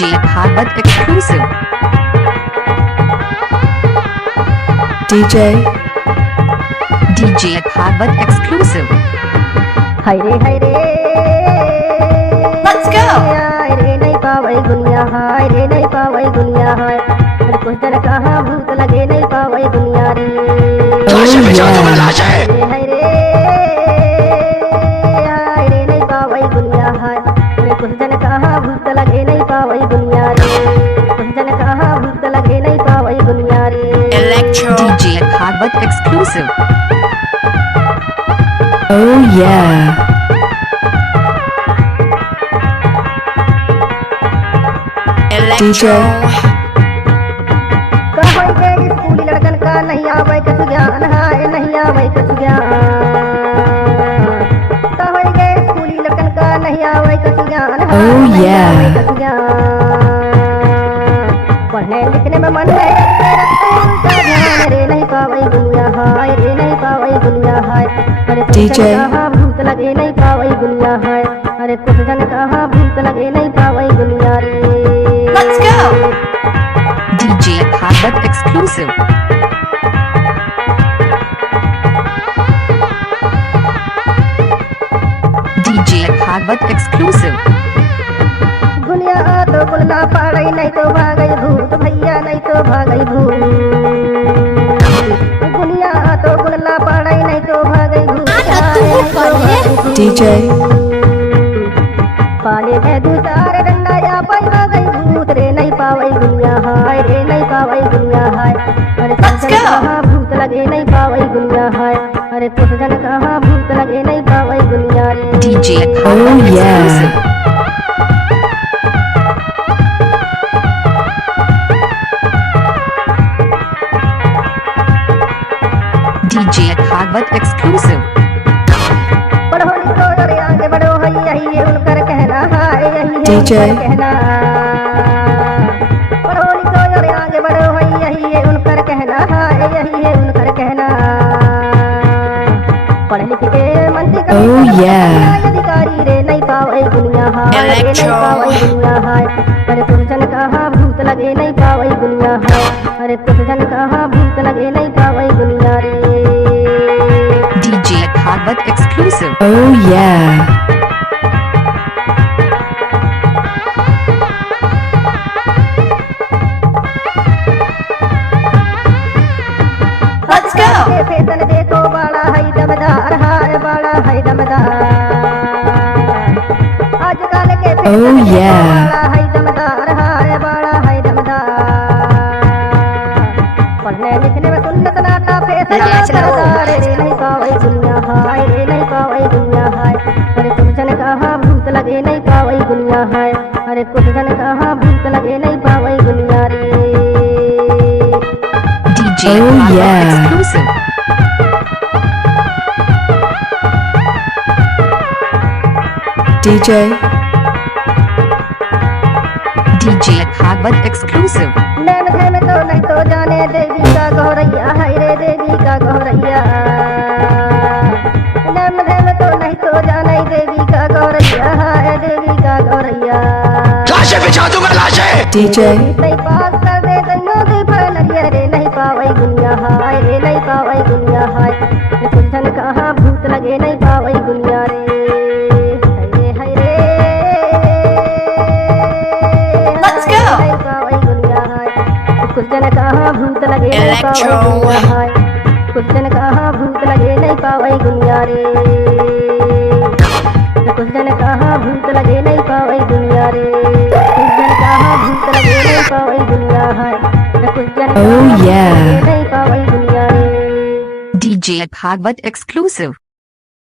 DJ Bhagwat exclusive. DJ Bhagwat exclusive. हाय रे Let's go. हाय रे नहीं पावई दुनिया हाय रे नहीं पावई दुनिया हाय अरे कुछ दिन कहाँ भूत लगे नहीं पावई दुनिया रे हाय रे नहीं पावई दुनिया हाय अरे कुछ दिन कहाँ भूत लगे नहीं पावई दुनिया रे कुछ दिन कहाँ भूत लगे नहीं पावई दुनिया रे DJ Bhagwat exclusive. Oh yeah. DJ कहोई के स्कूली लड़कन का नहीं आवे कुछ ज्ञान हाय नहीं आवे कुछ ज्ञान कहोई के स्कूली लड़कन का नहीं आवे कुछ ज्ञान हाय Oh, नहीं yeah. आवे कुछ ज्ञान पढ़ने लिखने में मन है उनका ध्यान रे नहीं पावई दुनिया हाय रे नहीं पावई दुनिया हाय अरे कुछ DJ जन कहाँ भूत लगे नहीं पावई दुनिया हाय अरे कुछ जन कहाँ भूत लगे नहीं पावई दुनिया रे Let's go. DJ Bhagwat exclusive. DJ Bhagwat exclusive. दुनिया तो बोलना पड़ई नहीं तो भागई भूत भैया नहीं तो भागई भूत दुनिया तो बोलना पड़ई नहीं तो भागई भूत DJ पाले में दू चार डंडा या पाई भागई भूत रे नहीं पावई दुनिया हाय रे नहीं पावई दुनिया हाय अरे कुछ जन कहाँ भूत लगे नहीं पावई दुनिया हाय अरे कुछ जन कहाँ भूत लगे नहीं पावई दुनिया रे DJ Oh, Bhagwat yeah. exclusive. DJ Bhagwat exclusive. पढ़ो लिखो और आगे बढ़ो है यही है उनकर कहना है यही है DJ उनकर कहना पढ़ो लिखो और आगे बढ़ो है यही है उनकर कहना है यही है उनकर कहना पढ़ लिख के मंत्री का Oh, yeah. अधिकारी रे नहीं पावई दुनिया हाय रे नहीं पावई दुनिया हाय अरे कुछ जन कहाँ भूत लगे नहीं पावई दुनिया हाय अरे कुछ जन कहाँ भूत लगे नहीं पावई दुनिया रे DJ Bhagwat exclusive. Oh yeah. Let's go. Fashion देखो बड़ा है दमदार हाय बड़ा है दमदार आजकल के Oh, फैशन देखो yeah. बड़ा है दमदार हाय बड़ा है दमदार पढ़ने लिखने में सुन्नत नाता फैशन सरदार रे नहीं पावई दुनिया हाय रे नहीं पावई दुनिया हाय अरे कुछ जन कहाँ भूत लगे नहीं पावई दुनिया हाय अरे कुछ जन कहाँ भूत लगे नहीं पावई दुनिया रे DJ Oh, Bhagwat yeah. exclusive. DJ Bhagwat exclusive. नैन धैम तो नहीं तो जाने देवी का गौरैया है रे देवी का गौरैया नैन धैम तो नहीं तो जाने देवी का गौरैया है देवी का गौरैया लाशें बिछा दूंगा लाशें। DJ नहीं पास कर दे दैयों के फलरिया रे नहीं पावई दुनिया हाय रे नहीं पावई दुनिया हाय कुछ जन कहाँ भूत लगे नहीं पावई दुनिया रे हाय रे Let's go. नहीं पावई दुनिया हाय कुछ जन कहाँ भूत लगे नहीं पावई दुनिया हाय कुछ जन कहाँ भूत लगे नहीं पावई दुनिया रे कुछ जन कहाँ भूत लगे नहीं पावई दुनिया रे कुछ जन कहाँ भूत लगे नहीं पावई दुनिया हाय कुछ जन Oh, कहाँ भूत yeah. लगे नहीं पावई दुनिया रे DJ Bhagwat exclusive.